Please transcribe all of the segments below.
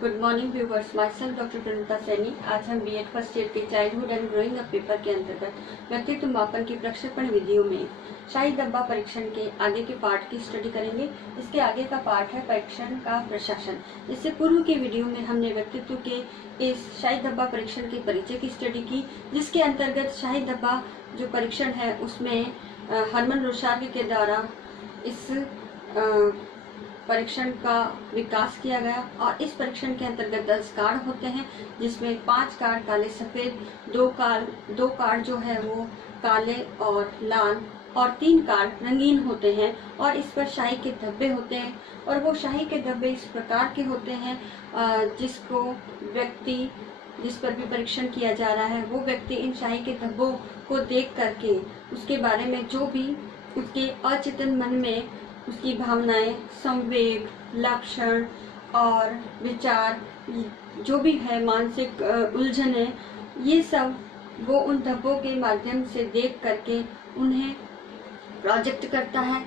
Good morning viewers, myself doctor Pranita Saini. आज हम BEd first year के childhood and growing up paper के अंतर्गत व्यक्तित्व मापन की प्रक्षेपण विधियों में शाही धब्बा परीक्षण के आगे के पार्ट की स्टडी करेंगे। इसके आगे का पार्ट है परीक्षण का प्रशासन। इससे पूर्व के वीडियो में हमने व्यक्तित्व के इस शाही धब्बा परीक्षण के परिचय की स्टडी की, जिसके अंतर्गत शाही धब्बा जो परीक्षण है उसमें हरमन रोशार्ग के द्वारा इस परीक्षण का विकास किया गया। और इस परीक्षण के अंतर्गत 10 कार्ड होते हैं, जिसमें 5 कार्ड काले सफेद, 2 कार्ड जो है वो काले और लाल और 3 कार्ड रंगीन होते हैं। और इस पर शाही के धब्बे होते हैं, और वो शाही के धब्बे इस प्रकार के होते हैं जिसको व्यक्ति जिस पर भी परीक्षण किया जा रहा है वो व्यक्ति इन शाही के धब्बों को देख करके उसके बारे में जो भी उसके अचेतन मन में उसकी भावनाएं, संवेग, लक्षण और विचार जो भी है, मानसिक उलझने, ये सब वो उन धब्बों के माध्यम से देख करके उन्हें प्रोजेक्ट करता है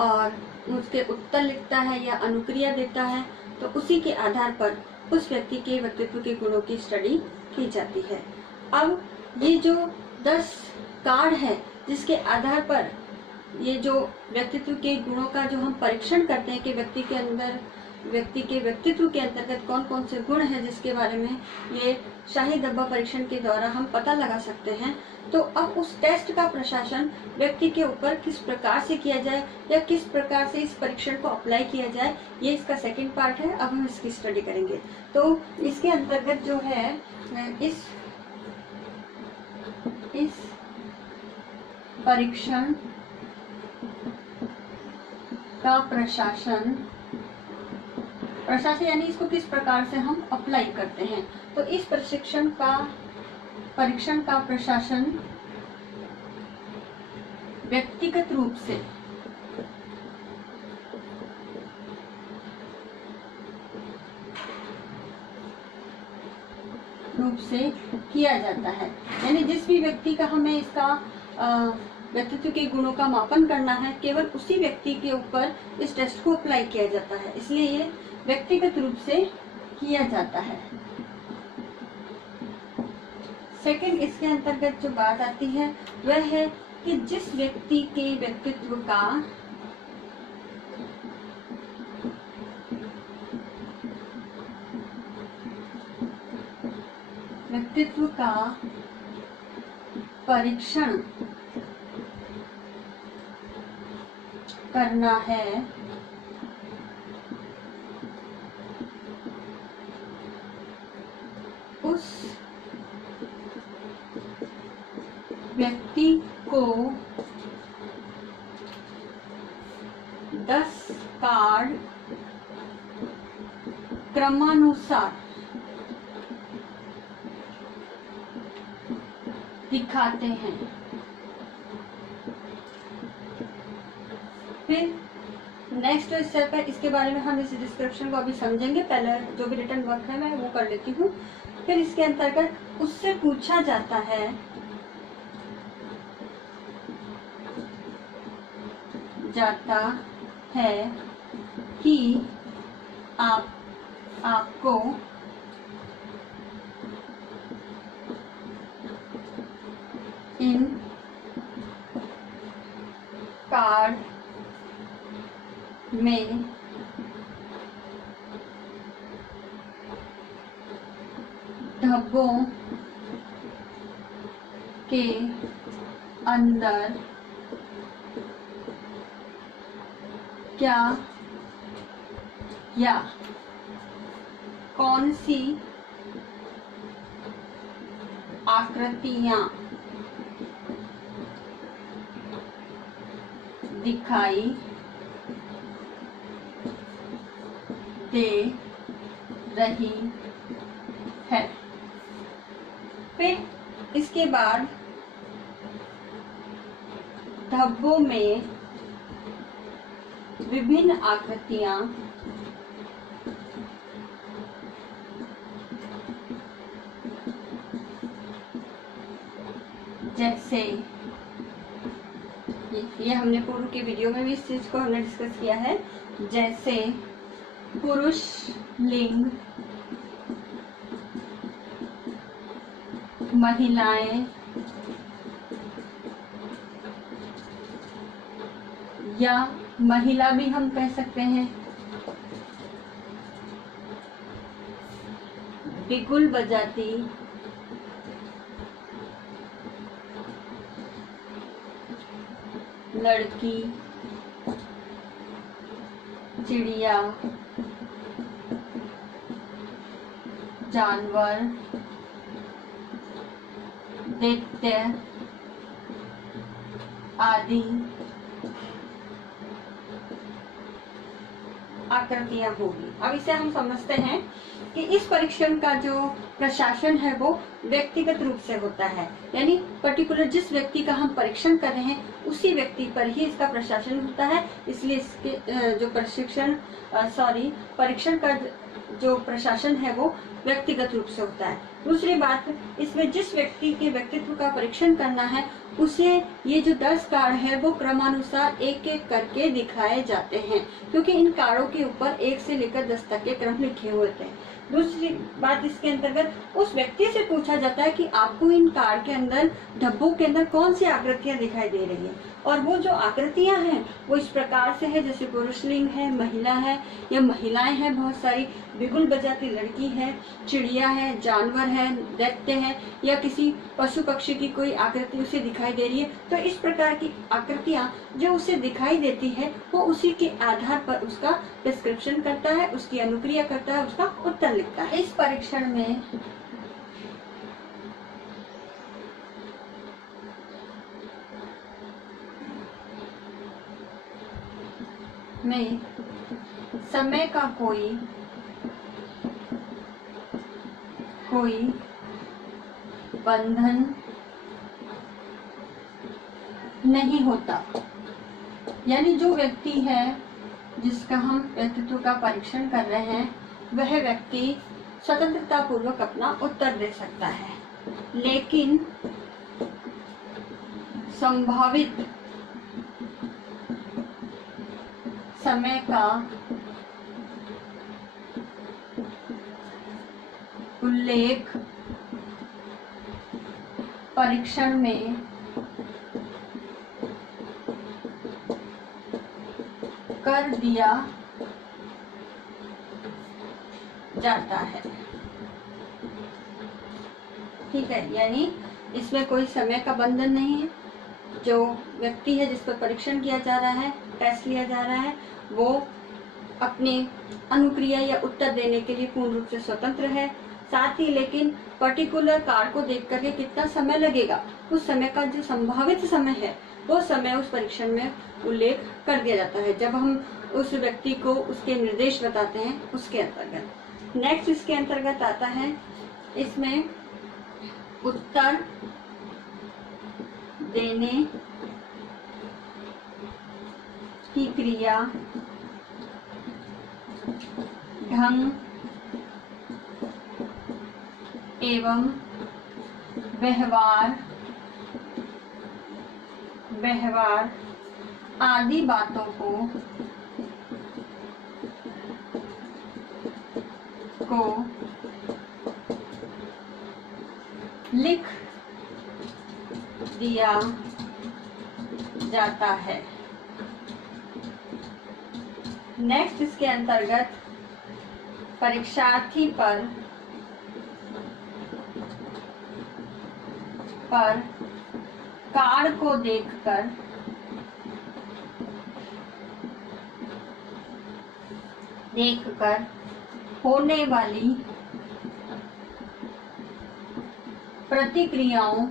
और उसके उत्तर लिखता है या अनुक्रिया देता है। तो उसी के आधार पर उस व्यक्ति के व्यक्तित्व के गुणों की स्टडी की जाती है। अब ये जो 10 कार्ड है जिसके आधार पर ये जो व्यक्तित्व के गुणों का जो हम परीक्षण करते हैं कि व्यक्ति के व्यक्तित्व के अंतर्गत कौन कौन से गुण हैं, जिसके बारे में ये शाही धब्बा परीक्षण के द्वारा हम पता लगा सकते हैं। तो अब उस टेस्ट का प्रशासन व्यक्ति के ऊपर किस प्रकार से किया जाए या किस प्रकार से इस परीक्षण को अप्लाई किया जाए, ये इसका सेकंड पार्ट है। अब हम इसकी स्टडी करेंगे। तो इसके अंतर्गत जो है इस परीक्षण का प्रशासन यानी इसको किस प्रकार से हम अप्लाई करते हैं। तो इस परीक्षण का प्रशासन व्यक्तिगत रूप से किया जाता है। यानी जिस भी व्यक्ति का हमें इसका व्यक्तित्व के गुणों का मापन करना है, केवल उसी व्यक्ति के ऊपर इस टेस्ट को अप्लाई किया जाता है, इसलिए ये व्यक्तिगत रूप से किया जाता है। सेकंड, इसके अंतर्गत जो बात आती है वह है कि जिस व्यक्ति के व्यक्तित्व का परीक्षण करना है, उस व्यक्ति को 10 कार्ड क्रमानुसार दिखाते हैं। फिर नेक्स्ट स्टेप है, इसके बारे में हम इस डिस्क्रिप्शन को अभी समझेंगे। पहले जो भी रिटन वर्क है मैं वो कर लेती हूँ। फिर इसके अंतर्गत उससे पूछा जाता है कि आपको इन कार्ड में धब्बों के अंदर क्या या कौन सी आकृतियां दिखाई दे रही है। फिर इसके बाद धब्बों में विभिन्न आकृतियां जैसे ये हमने पूर्व के वीडियो में भी इस चीज को हमने डिस्कस किया है, जैसे पुरुष लिंग महिलाएं या महिला भी हम कह सकते हैं, बिगुल बजाती लड़की, चिड़िया, जानवर, दैत्य आदि आकृतियां होगी। अब इसे हम समझते हैं कि इस परीक्षण का जो प्रशासन है वो व्यक्तिगत रूप से होता है, यानी पर्टिकुलर जिस व्यक्ति का हम परीक्षण कर रहे हैं उसी व्यक्ति पर ही इसका प्रशासन होता है। इसलिए इसके जो परीक्षण का जो प्रशासन है वो व्यक्तिगत रूप से होता है। दूसरी बात, इसमें जिस व्यक्ति के व्यक्तित्व का परीक्षण करना है उसे ये जो 10 कार्ड है वो क्रमानुसार एक एक करके दिखाए जाते हैं, क्योंकि इन कार्डों के ऊपर 1 से लेकर 10 तक के क्रम लिखे हुए होते हैं। दूसरी बात, इसके अंतर्गत उस व्यक्ति से पूछा जाता है कि आपको इन कार्ड के अंदर, डब्बों के अंदर कौन सी आकृतियां दिखाई दे रही है, और वो जो आकृतियां हैं वो इस प्रकार से है, जैसे पुरुष लिंग है, महिला है या महिलाएं हैं बहुत सारी, बिगुल बजाती लड़की है, चिड़िया है, जानवर है, दैत्य है, या किसी पशु पक्षी की कोई आकृति उसे दिखाई दे रही है। तो इस प्रकार की आकृतियां जो उसे दिखाई देती है वो उसी के आधार पर उसका डिस्क्रिप्शन करता है, उसकी अनुक्रिया करता है, उसका उत्तर लिखता है। इस परीक्षण में समय का कोई बंधन नहीं होता, यानी जो व्यक्ति है जिसका हम व्यक्तित्व का परीक्षण कर रहे हैं वह व्यक्ति स्वतंत्रता पूर्वक अपना उत्तर दे सकता है, लेकिन संभावित समय का उल्लेख परीक्षण में कर दिया जाता है। ठीक है, यानी इसमें कोई समय का बंधन नहीं है। जो व्यक्ति है जिस पर परीक्षण किया जा रहा है, टेस्ट लिया जा रहा है, वो अपने अनुक्रिया या उत्तर देने के लिए पूर्ण रूप से स्वतंत्र है। साथ ही लेकिन पर्टिकुलर कार्ड को देख करके कितना समय लगेगा, उस समय का जो संभावित समय है वो समय उस परीक्षण में उल्लेख कर दिया जाता है, जब हम उस व्यक्ति को उसके निर्देश बताते हैं उसके अंतर्गत। नेक्स्ट इसके अंतर्गत आता है, इसमें उत्तर देने की क्रिया, ढंग एवं व्यवहार आदि बातों को लिख दिया जाता है। नेक्स्ट इसके अंतर्गत परीक्षार्थी पर कार्ड को देखकर होने वाली प्रतिक्रियाओं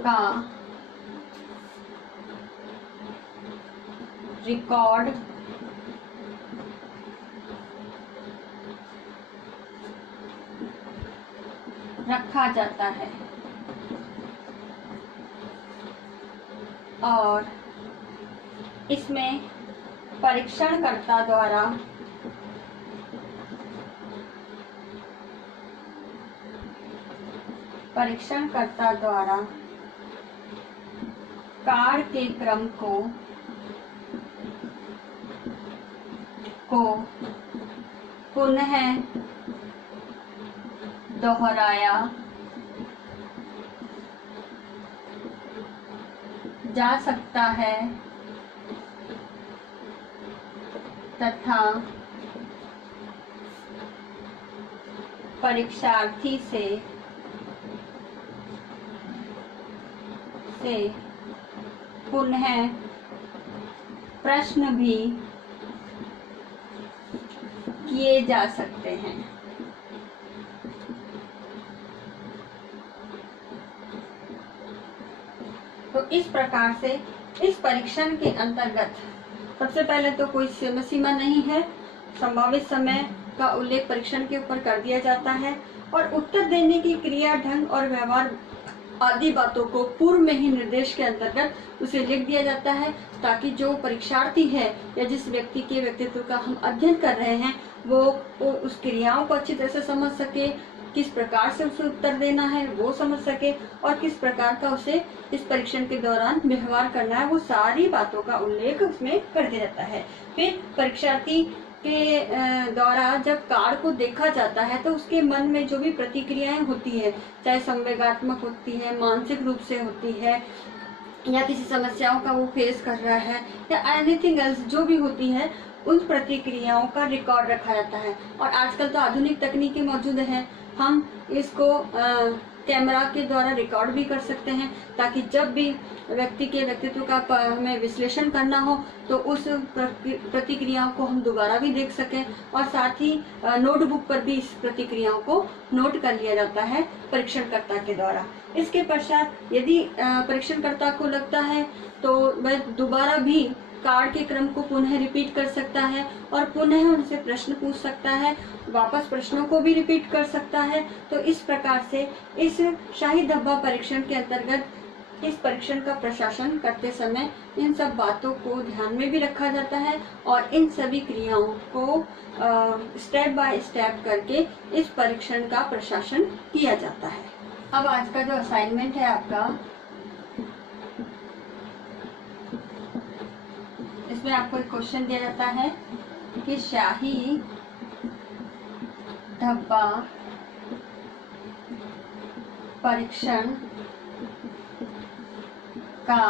का रिकॉर्ड रखा जाता है और इसमें परीक्षणकर्ता द्वारा कार्ड के क्रम को पुनः दोहराया जा सकता है तथा परीक्षार्थी से पुनः प्रश्न भी किए जा सकते हैं। तो इस प्रकार से इस परीक्षण के अंतर्गत सबसे पहले तो कोई समय सीमा नहीं है, संभावित समय का उल्लेख परीक्षण के ऊपर कर दिया जाता है और उत्तर देने की क्रिया, ढंग और व्यवहार आदि बातों को पूर्व में ही निर्देश के अंतर्गत उसे लिख दिया जाता है, ताकि जो परीक्षार्थी है या जिस व्यक्ति के व्यक्तित्व का हम अध्ययन कर रहे हैं वो उस क्रियाओं को अच्छी तरह से समझ सके, किस प्रकार से उसे उत्तर देना है वो समझ सके और किस प्रकार का उसे इस परीक्षण के दौरान व्यवहार करना है, वो सारी बातों का उल्लेख उसमें कर दिया जाता है। फिर परीक्षार्थी के द्वारा जब कार्ड को देखा जाता है तो उसके मन में जो भी प्रतिक्रियाएं होती है, चाहे संवेगात्मक होती है, मानसिक रूप से होती है, या किसी समस्याओं का वो फेस कर रहा है या एनीथिंग एल्स जो भी होती है, उन प्रतिक्रियाओं का रिकॉर्ड रखा जाता है। और आजकल तो आधुनिक तकनीकी मौजूद है, हम इसको कैमरा के द्वारा रिकॉर्ड भी कर सकते हैं, ताकि जब भी व्यक्ति के व्यक्तित्व का हमें विश्लेषण करना हो तो उस प्रतिक्रियाओं को हम दोबारा भी देख सकें और साथ ही नोटबुक पर भी इस प्रतिक्रियाओं को नोट कर लिया जाता है परीक्षणकर्ता के द्वारा। इसके पश्चात यदि परीक्षणकर्ता को लगता है तो वह दोबारा भी कार्ड के क्रम को पुनः रिपीट कर सकता है और पुनः उनसे प्रश्न पूछ सकता है, वापस प्रश्नों को भी रिपीट कर सकता है। तो इस प्रकार से इस शाही धब्बा परीक्षण के अंतर्गत इस परीक्षण का प्रशासन करते समय इन सब बातों को ध्यान में भी रखा जाता है और इन सभी क्रियाओं को स्टेप बाय स्टेप करके इस परीक्षण का प्रशासन किया जाता है। अब आज का जो असाइनमेंट है आपका, इसमें आपको एक क्वेश्चन दिया जाता है कि शाही धब्बा परीक्षण का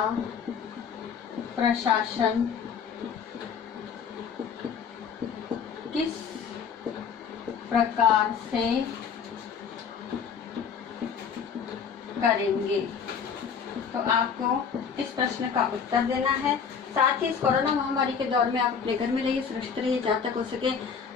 प्रशासन किस प्रकार से करेंगे। तो आपको इस प्रश्न का उत्तर देना है। साथ ही इस कोरोना महामारी के दौर में आप अपने घर में रहिए, सुरक्षित रहिए, जहाँ तक हो सके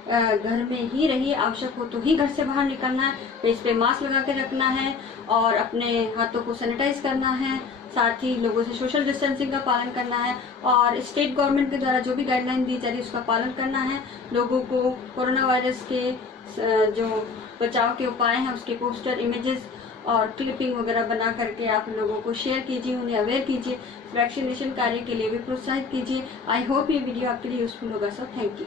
घर में ही रहिए, आवश्यक हो तो ही घर से बाहर निकलना है, फेस पे मास्क लगा के रखना है और अपने हाथों को सैनिटाइज करना है, साथ ही लोगों से सोशल डिस्टेंसिंग का पालन करना है और स्टेट गवर्नमेंट के द्वारा जो भी गाइडलाइन दी जा रही है उसका पालन करना है। लोगों को कोरोना वायरस के जो बचाव के उपाय हैं उसके पोस्टर, इमेजेस और क्लिपिंग वगैरह बना करके आप लोगों को शेयर कीजिए, उन्हें अवेयर कीजिए, वैक्सीनेशन कार्य के लिए भी प्रोत्साहित कीजिए। आई होप ये वीडियो आपके लिए यूजफुल होगा। So thank you.